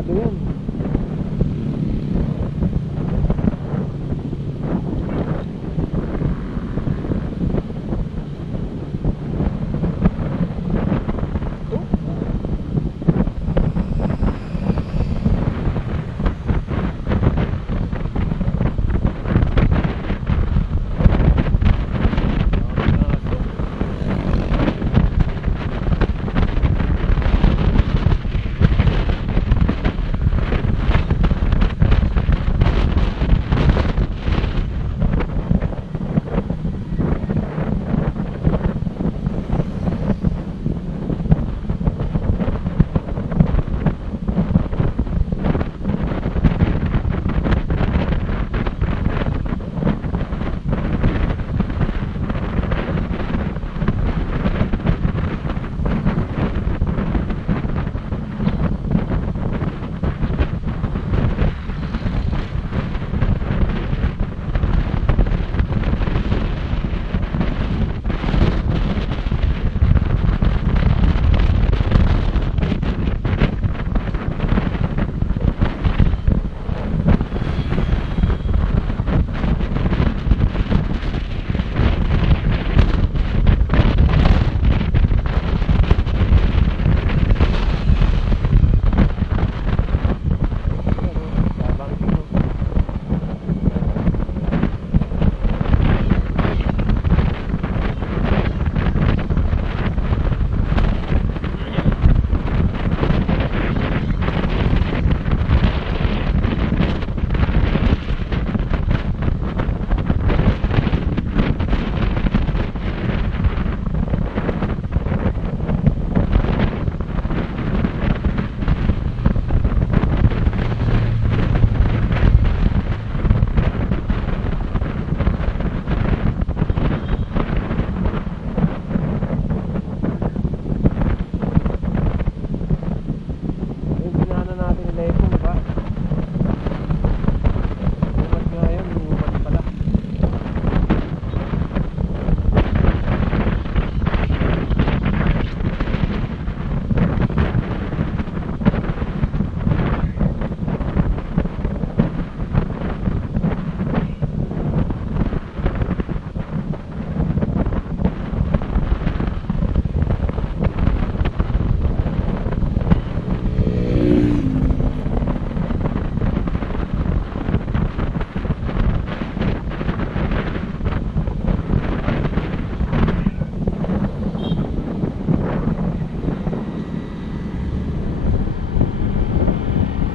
Delikado yan.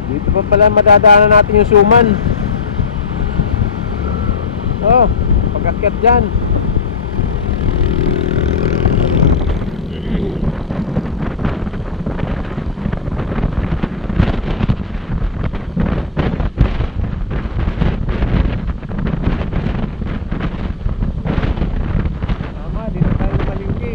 Dito pa pala madadaanan natin yung Suman. Oh, pag-akyat dyan. Tama, dito tayo malingki.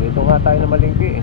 Dito nga tayo na malingki.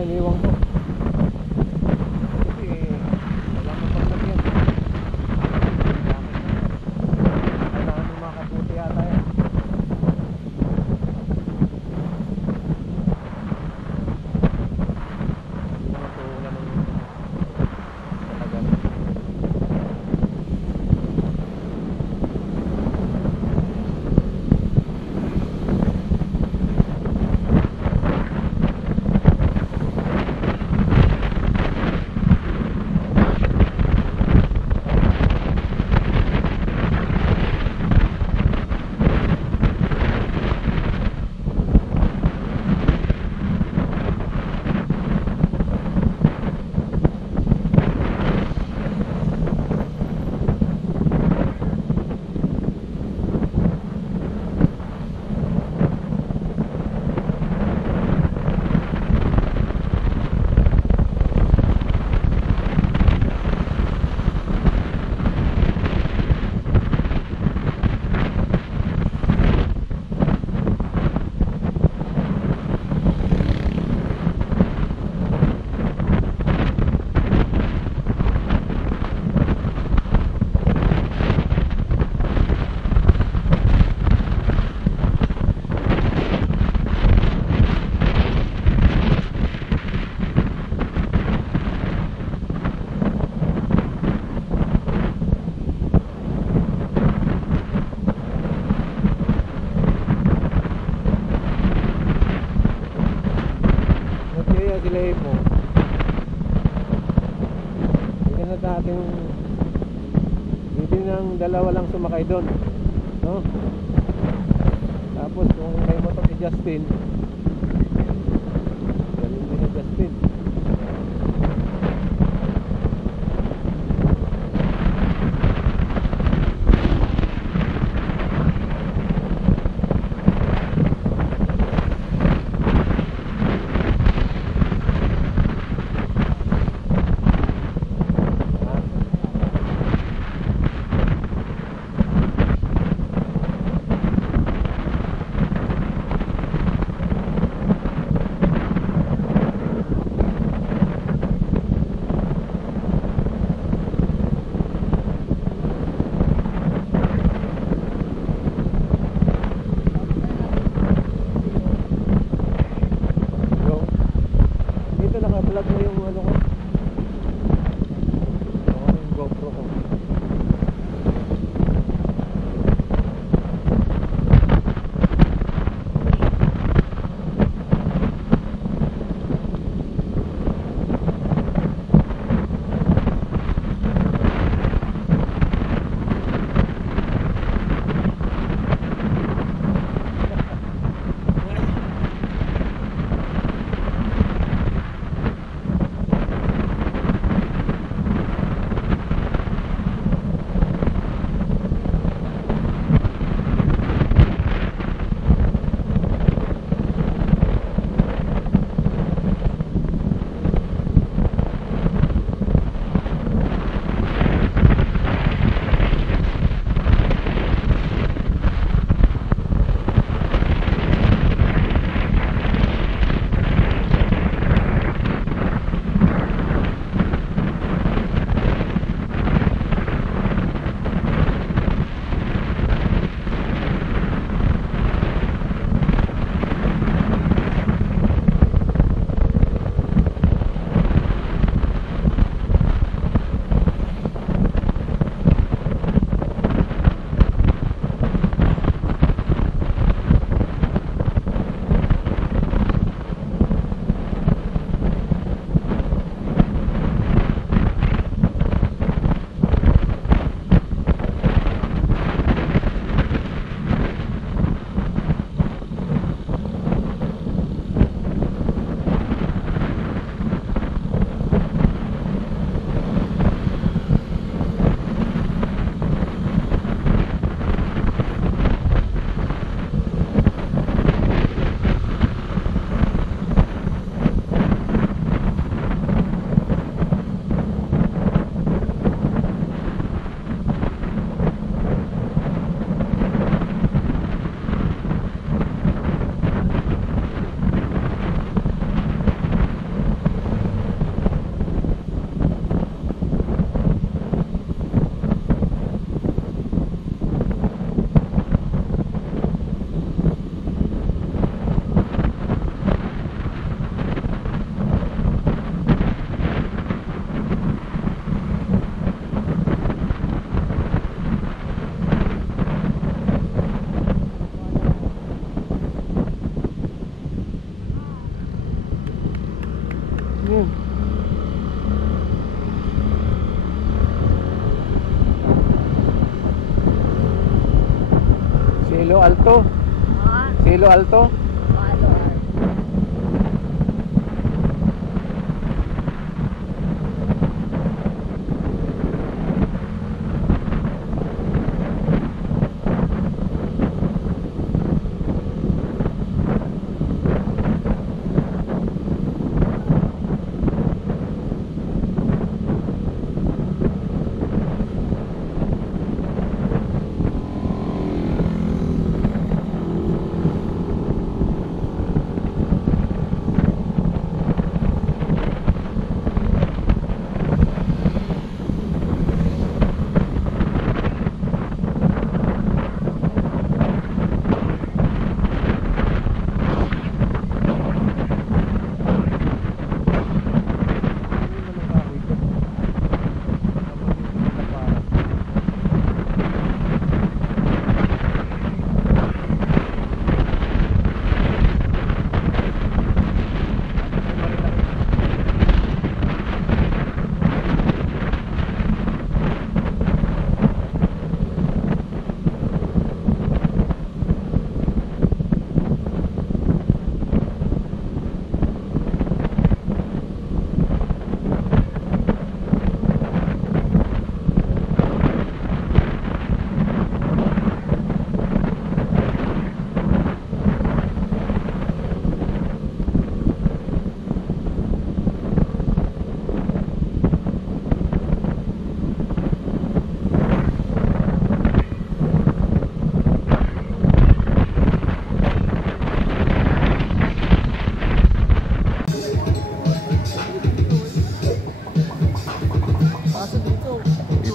iniwan ko. Kasi wala nang paglagyan. Kailangan ng mga kabuti yata yan. Hindi naman ito wala nang katagal. Sila po. Hindi na dating hindi nang dalawa lang sumakay doon, no? Tapos kung may motor si Justin, galing din ni Justin. yun. Silo Alto. Silo Alto.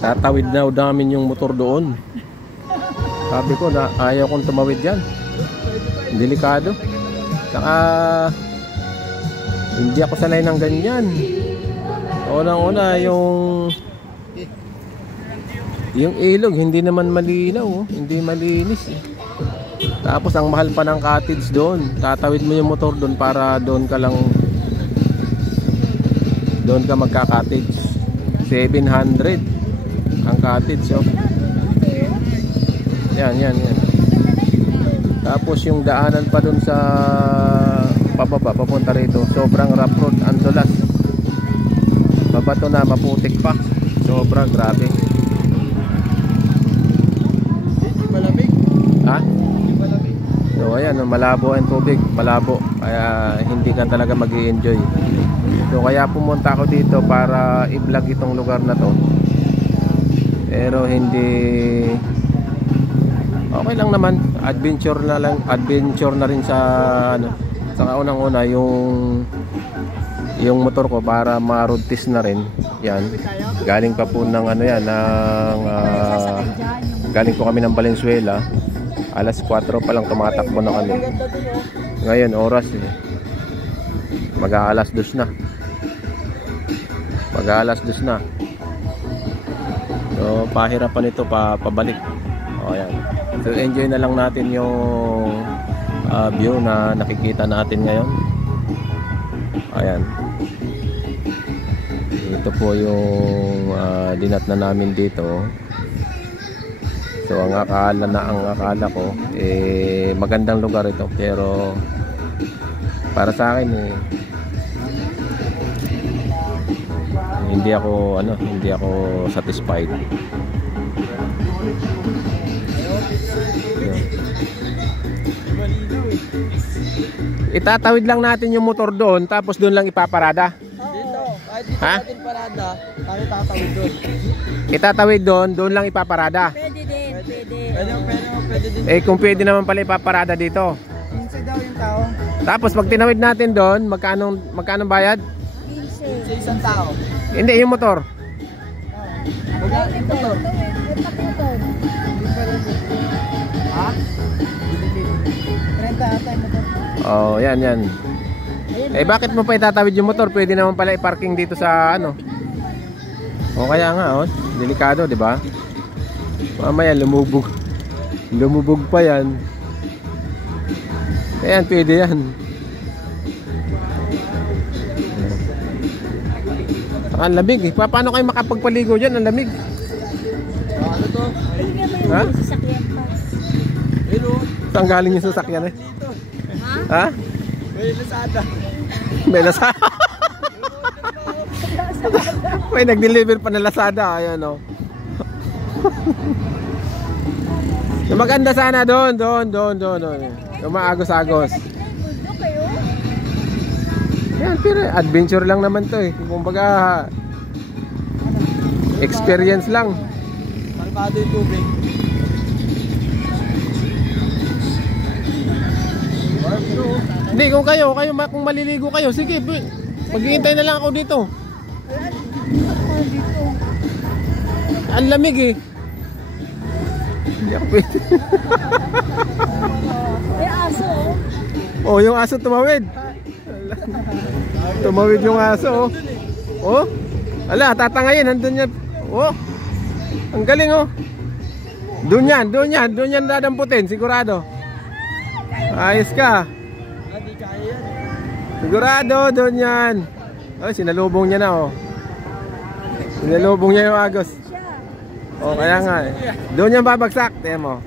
Tatawid na namin yung motor doon. Sabi ko na ayaw kong tumawid yan. Delikado. Saka hindi ako sanay ng ganyan. Unang-una yung ilog hindi naman malinaw, hindi malinis. Tapos ang mahal pa ng cottage doon. Tatawid mo yung motor doon para doon ka magka-cottage. 700 ang cottage, oh. Yan. Tapos yung daanan pa dun sa pababa, papunta rito, sobrang rough road, ang dulas. Babato na, maputik pa. Sobrang grabe. Hindi malamig. Ha? Hindi malamig. So ayan, malabo ang tubig, malabo. Kaya hindi ka talaga mag-i-enjoy. So kaya pumunta ako dito para i-vlog itong lugar na to. Pero hindi, okay lang naman, adventure na rin sa saka unang-una yung motor ko para ma-road test na rin. Yan. Galing pa po ng galing po kami ng Valenzuela. Alas 4 pa lang tumatakbo na kami. Ngayon oras mag-aalas 2 na. So pahirapan ito pabalik. O ayan. So enjoy na lang natin yung view na nakikita natin ngayon. Ayan. Ito po yung dinat na namin dito. So ang akala ko magandang lugar ito, pero para sa akin hindi ako satisfied. Itatawid lang natin yung motor doon, tapos doon lang ipaparada. Dito, kahit dito natin parada, tayo tatawid doon. Itatawid doon lang ipaparada. Pwede din, pwede. Pwede din. Kung pwede naman pala ipaparada dito. Minsan daw yung tao. Tapos pag tinawid natin doon, magkano bayad? 15. Sa isang tao. Hindi, yung motor. Magkano yung motor? Ha? 30 ata yung motor. Oh, yan. Bakit mo pa itatawid yung motor? Pwede naman pala i-parking dito sa O kaya nga, delikado, 'di ba? Mamaya lumubog pa yan. Ayan, pwede yan. Ang lamig eh. Paano kayo makapagpaligo dyan? Ang lamig. Ano to? Ha? Sasakyan pa. Hello. Saan galing yung sasakyan eh? Dito. Ha? May Lazada. May Lazada. May nag-deliver pa ng Lazada. Ayan o. Yung maganda sana doon. Yung maagos-agos. Bundok kayo? Yan, pero adventure lang naman to eh. Kumbaga, experience lang. Markado yung tubig. Hindi, kung kung maliligo kayo, sige, maghihintay na lang ako dito. Dito. Ang lamig eh. Hindi ako pwede. May aso oh. Oh, yung aso tumawid. Tumawid yung aso oh. Oh, ala, tatangayin, nandun yan. Oh, ang galing oh. Doon yan dadamputin, sigurado. Ayos ka. Hindi kaya yan. Sigurado, doon yan. Oh, sinalubong niya na oh. Sinalubong niya yung agos. Oh, kaya nga eh. Doon yan babagsak, tingnan mo.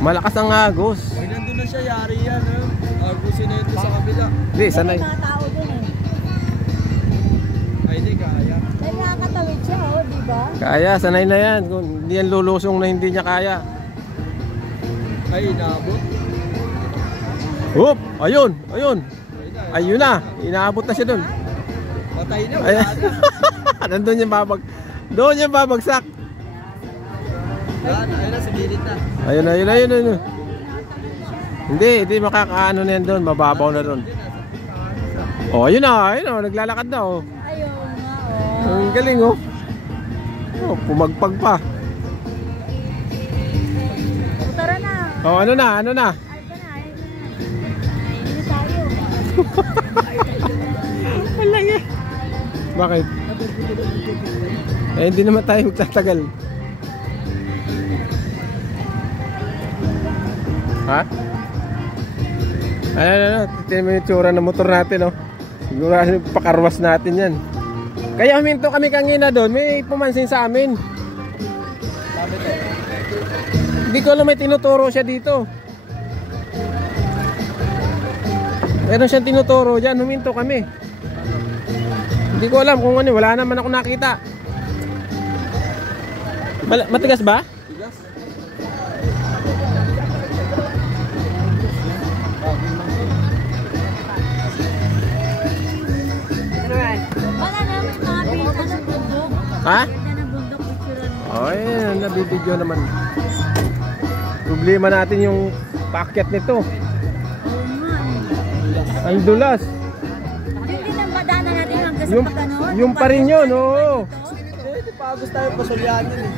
Malakas ang agos. Ay, nandun na siya, yari yan. Agusin na ito sa kabila. Hindi, sanay. May mga tao dun eh. Ay, hindi kaya. May nakakatawid siya oh, di ba? Kaya, sanay na yan. Kung hindi yan lulusong na hindi niya kaya. Ay, inaabot. Hop! Ayun! Ayun na. Ayun na! Inaabot na siya doon. Patay na, Ay, wala na. nandun yung doon yung babagsak. Ayun na, sa gilid na. Ayun. Hindi makakaano na yan doon. Mababaw na doon. Oh, ayun na. Naglalakad na oh. Ayun nga oh. Ang galing oh. Oh, pumagpag pa. Tara na. Oh, ano na? Ay ka na. Hindi tayo. Wala nga. Bakit? Eh, hindi naman tayo magtatagal. Ha? Ano, tingnan mo yung tsura ng motor natin, oh. Siguro pakarwas natin yan. Kaya huminto kami kanina doon, may pumansin sa amin. Hindi ko alam, may tinuturo siya dito. Meron siyang tinuturo dyan, huminto kami. Hindi ko alam kung ano, wala naman ako nakita. Matigas ba? Tigas. Baka naman mga pinta ng bundok. Ha? Ganda ng bundok picturean mo. Oh, ayan, nabibidyo naman. Problema natin yung packet nito. Oo nga. Ang dulas. Yung din ang badana natin hanggang sa Yung, pagkanoon. yung pa rin yun, oo. Hindi pa gusto tayo pasulyanin eh.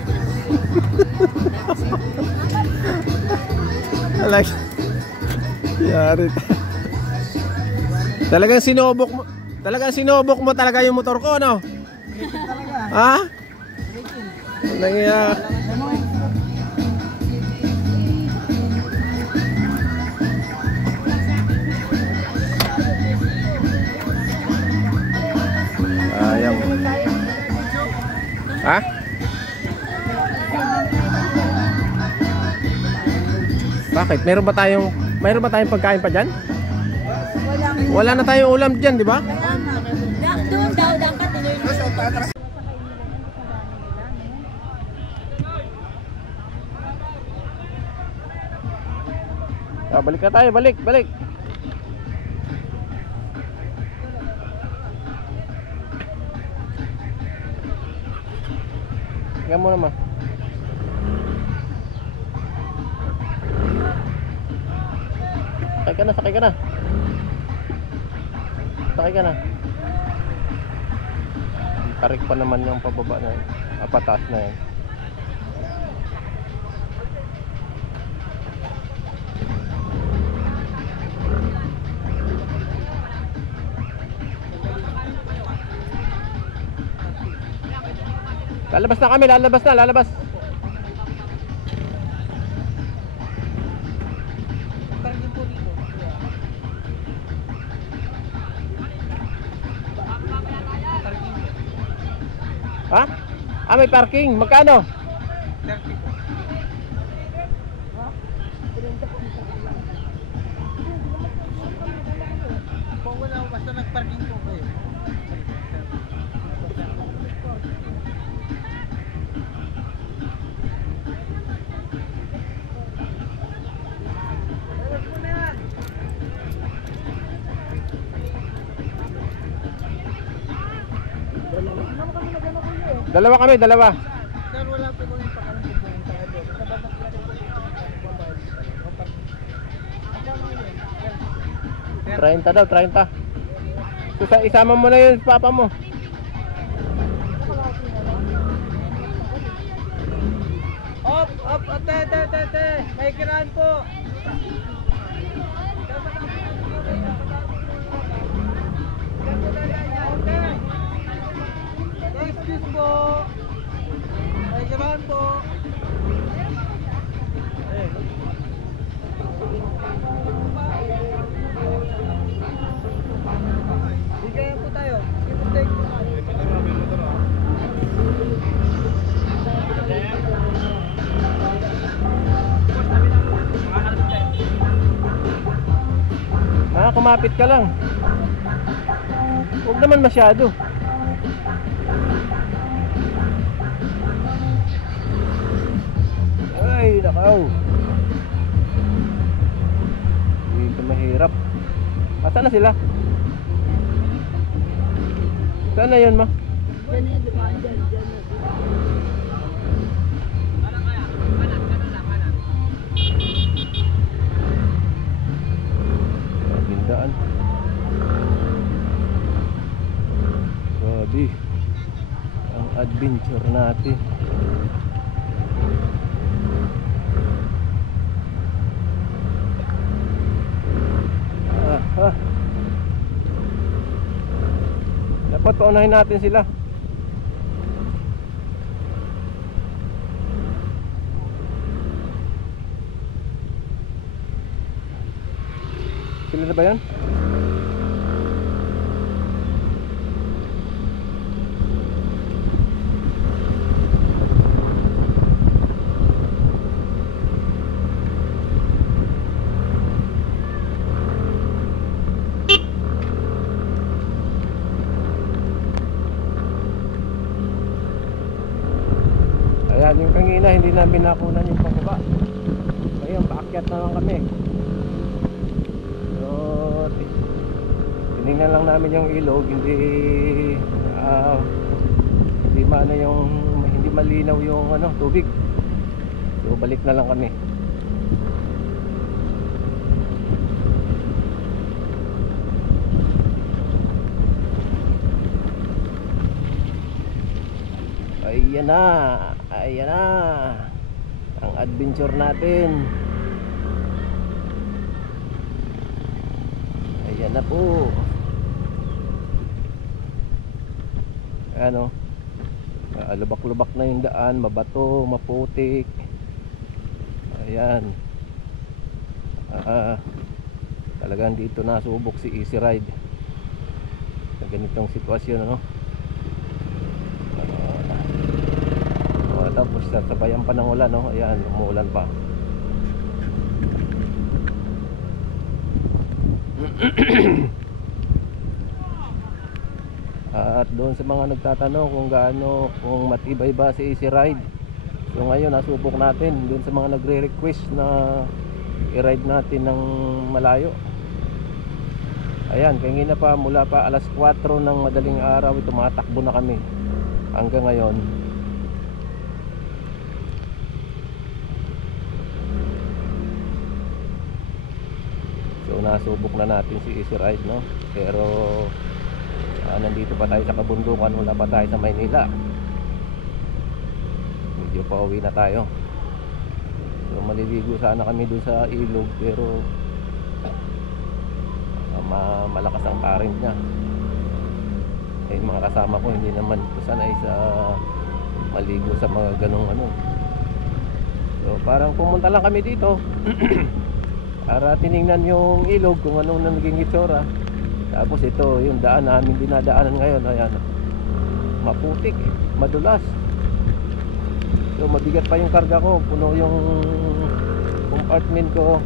Talaga. Yari. Talagang sinubok mo talaga yung motor ko, no? Ha? Nangyaya. Ayaw. Ha? Bakit? Meron ba tayong pagkain pa dyan? Wala na tayong ulam dyan, di ba? Doon daw, dapat tuloy na. Balik na tayo, balik. Tingnan mo naman. Sakay ka na. Tarik pa naman yung pababa na yun. Pataas na yan. Lalabas na kami, lalabas. Ha? Ah, may parking. Magkano? 30 po. Kung wala, basta nag-parking po kayo. Dalawa kami, dalawa. Sir, wala po kami pakalang po yung tayo. Sa babak lang po yung babayad tayo. 30 daw, 30. So, isama mo na yun papa mo. Op, ate. May kiraan po. Excuse po. May kiraan po. Bigyan po tayo. Take po tayo. Ah, kumapit ka lang. Huwag naman masyado. Ay, nakaw. Dito mahirap. Asa na sila? Saan na yun, ma? Diyan na, dumaan dyan. Pindaan. Grabe. Ang adventure natin. Dapat paunahin natin sila. Sila na ba yan? Ayan, yung kanina hindi namin nakunan yung pababa. Ngayon, paakyat na lang kami. So, tinignan lang namin yung ilog, hindi maano yung hindi malinaw yung tubig. So, balik na lang kami. Ayan na ang adventure natin. Ayan na po. Lubak-lubak na yung daan, mabato, maputik. Ayan. Talagang dito nasubok si Easy Ride sa ganitong sitwasyon, tapos sasabayan pa ng ulan, ayan, umuulan pa. At doon sa mga nagtatanong kung kung matibay ba si Easy Ride, so ngayon nasubok natin doon sa mga nagre-request na i-ride natin ng malayo. Ayan, kanina pa, mula pa alas 4 ng madaling araw, tumatakbo na kami hanggang ngayon. So nasubok na natin si Easy Ride, pero nandito pa tayo sa kabundukan, wala pa tayo sa Maynila. Medyo pauwi na tayo. So maliligo sana kami dun sa ilog, pero malakas ang current niya. Mga kasama ko hindi naman sanay sa maligo sa mga ganong So parang pumunta lang kami dito para tiningnan yung ilog kung anong naging itsura. Tapos ito yung daan namin dinadaanan ngayon. Ayan. maputik, madulas. So mabigat pa yung karga ko, puno yung compartment ko.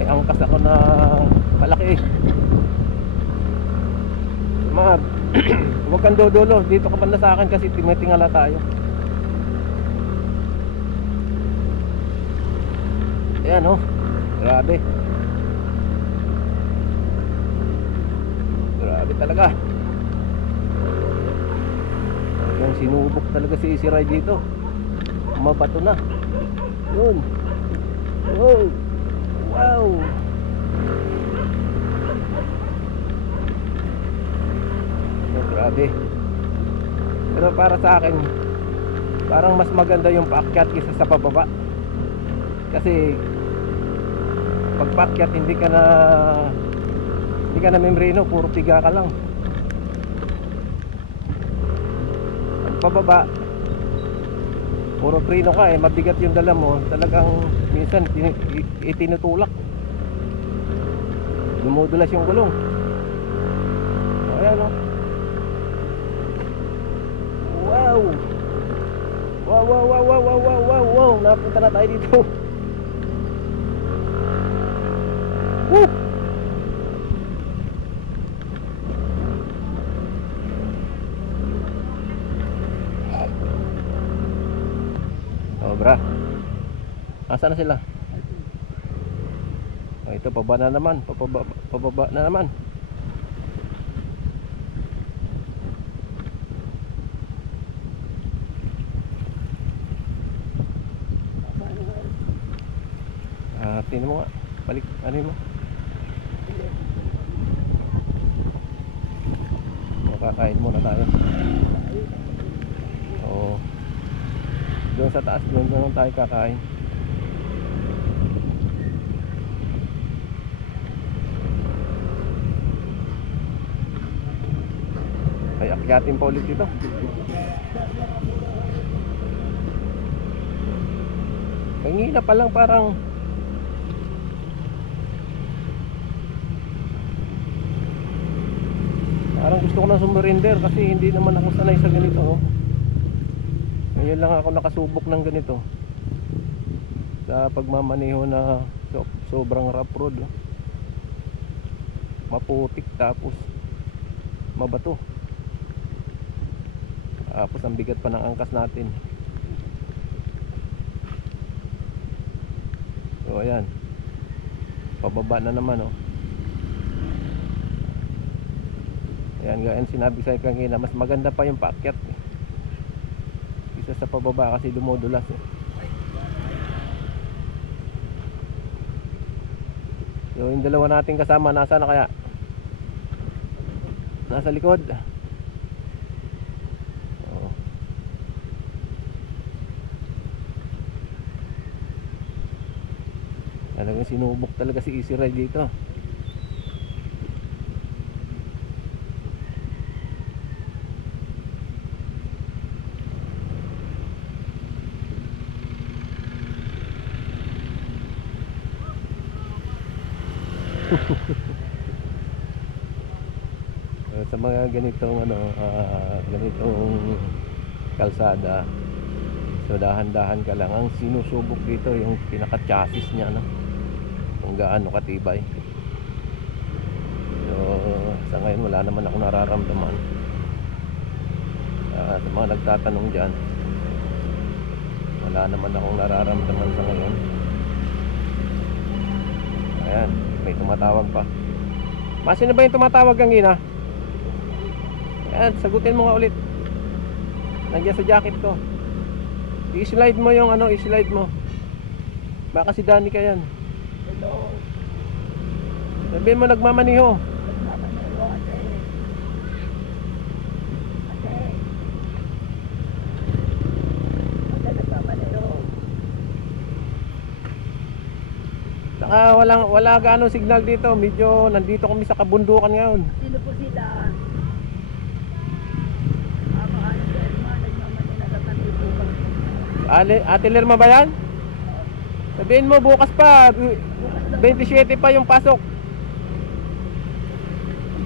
May angkas ako na malaki. Mag huwag kang dodulo, dito ka banda sa akin kasi tingala tayo. Ayan oh, grabe. Grabe talaga. Yung sinubok talaga si Easy Ride dito. Mabato na. Yun. Wow. Wow. Oh, grabe. Pero para sa akin, parang mas maganda yung paakyat kaysa sa pababa. Kasi pag paakyat hindi ka na membreno, puro piga ka lang. Pag pababa, puro preno ka eh, mabigat yung dala mo. Talagang minsan itinutulak. Dumudulas yung gulong. Ayan o. Wow. Wow, wow, wow, wow, wow, wow, wow, wow. Napunta na tayo dito. Woo! Sobra. Nasaan na sila? Oh, ito pababa na naman, pababa na naman. Tingnan mo nga, balik, ano mo? Makakain muna tayo. Oo. Doon sa taas, doon tayo kakain. Ay, akyatin pa ulit dito. Kanina pa lang parang gusto ko na sumurinder kasi hindi naman ako sanay sa ganito oh. Ngayon lang ako nakasubok ng ganito sa pagmamaneho na sobrang rough road oh. Maputik tapos mabato. Tapos ang bigat pa ng angkas natin. So ayan, pababa na naman oh. Ayan, gaya sinabi sa'yo kanina, mas maganda pa yung paakyat eh, isa sa pababa kasi dumudulas eh. So yung dalawa nating kasama, nasa na kaya? Nasa likod. Oo. Talagang sinubok talaga si Easy Ride dito. Sa mga ganitong ganitong kalsada, so dahan-dahan ka lang. Ang sinusubok dito yung pinaka-chassis niya no? Kung gaano katibay. So sa ngayon wala naman ako nararamdaman. Sa mga nagtatanong dyan, wala naman akong nararamdaman sa ngayon. Ayan, may tumatawag pa. Sino ba yung tumatawag kanina? Ayan, sagutin mo nga ulit. Nandiyan sa jacket ko. I-slide mo yung i-slide mo. Baka si Danny ka yan. Hello. Sabihin mo nagmamaniho. Nagmamaniho ate. Ate. Ate nagmamaniho. Saka wala gaano signal dito. Medyo nandito kami sa kabundukan ngayon. Sino po sila? Ate Lerma ba yan? Sabihin mo bukas pa 27 pa yung pasok.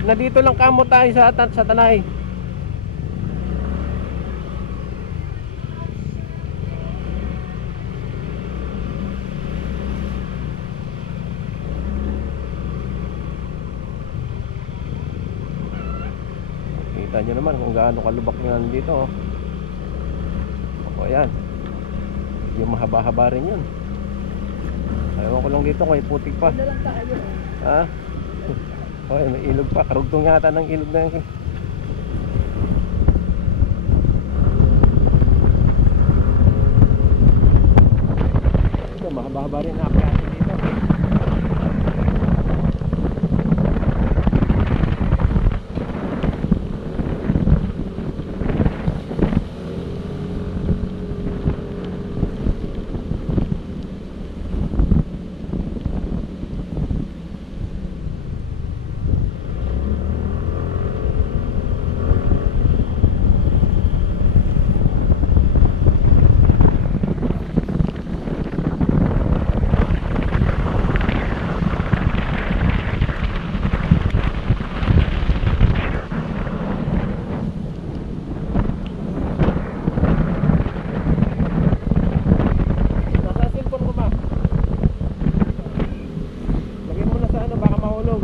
Nandito lang kamo tayo sa Tanay. Kita nyo naman kung gaano kalubak na dito. O ayan, yung mahaba-haba rin yun. Ayaw ko lang dito kung putik pa. Wala lang tayo. Ha? Okay, may ilog pa. Karugtong yata ng ilog na yun. Ito, mahaba-haba rin na akyati dito. Nasa cellphone ko ba? Lagyan mo na sa ano, baka mahulog.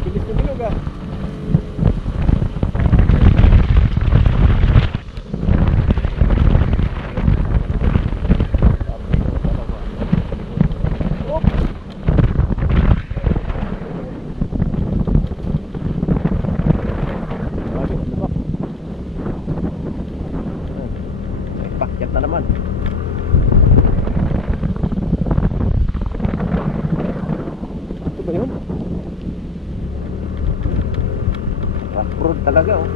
Bilis na bilog ah. May pakyat na naman. Ito ba yun? Rough road talaga oh.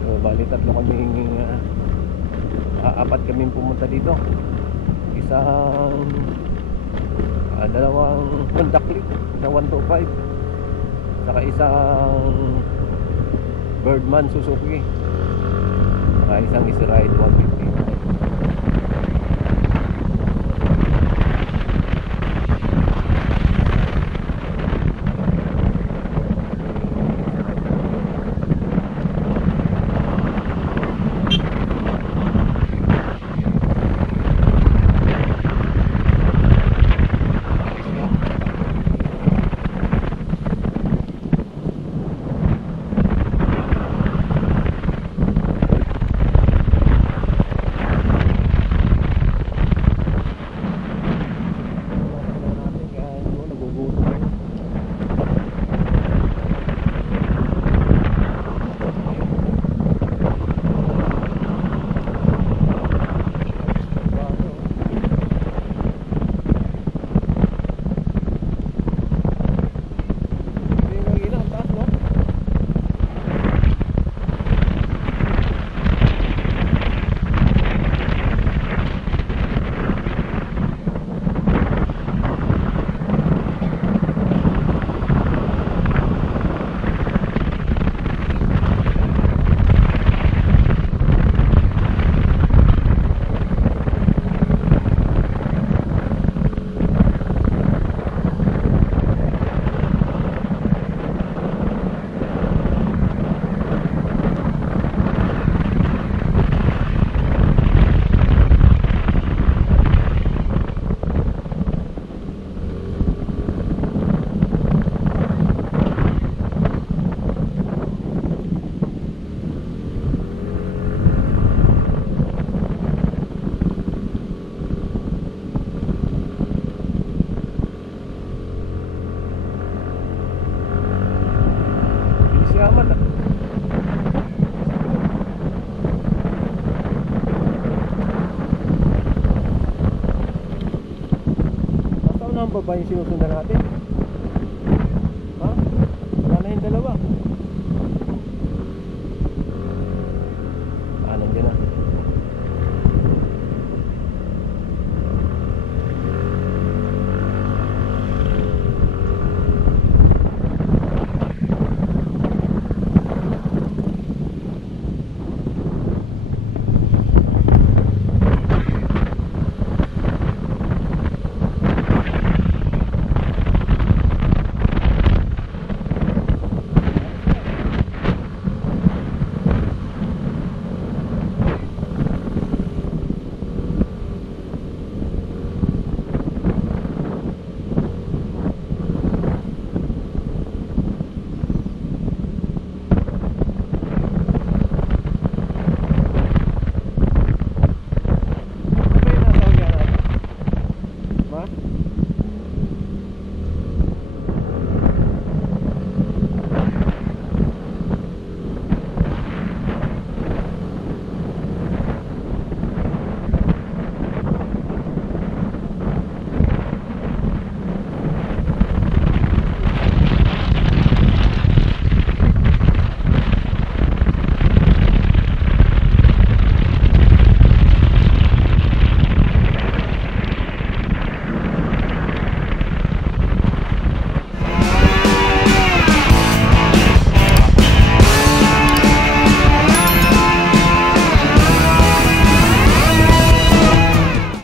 So bali tatlo kaming apat kaming pumunta dito. Isang dalawang Honda Click na 125, saka isang Birdman Suzuki, saka isang Easy Ride 150. Yaman ah. Nasaan na ang babae sinusundan natin?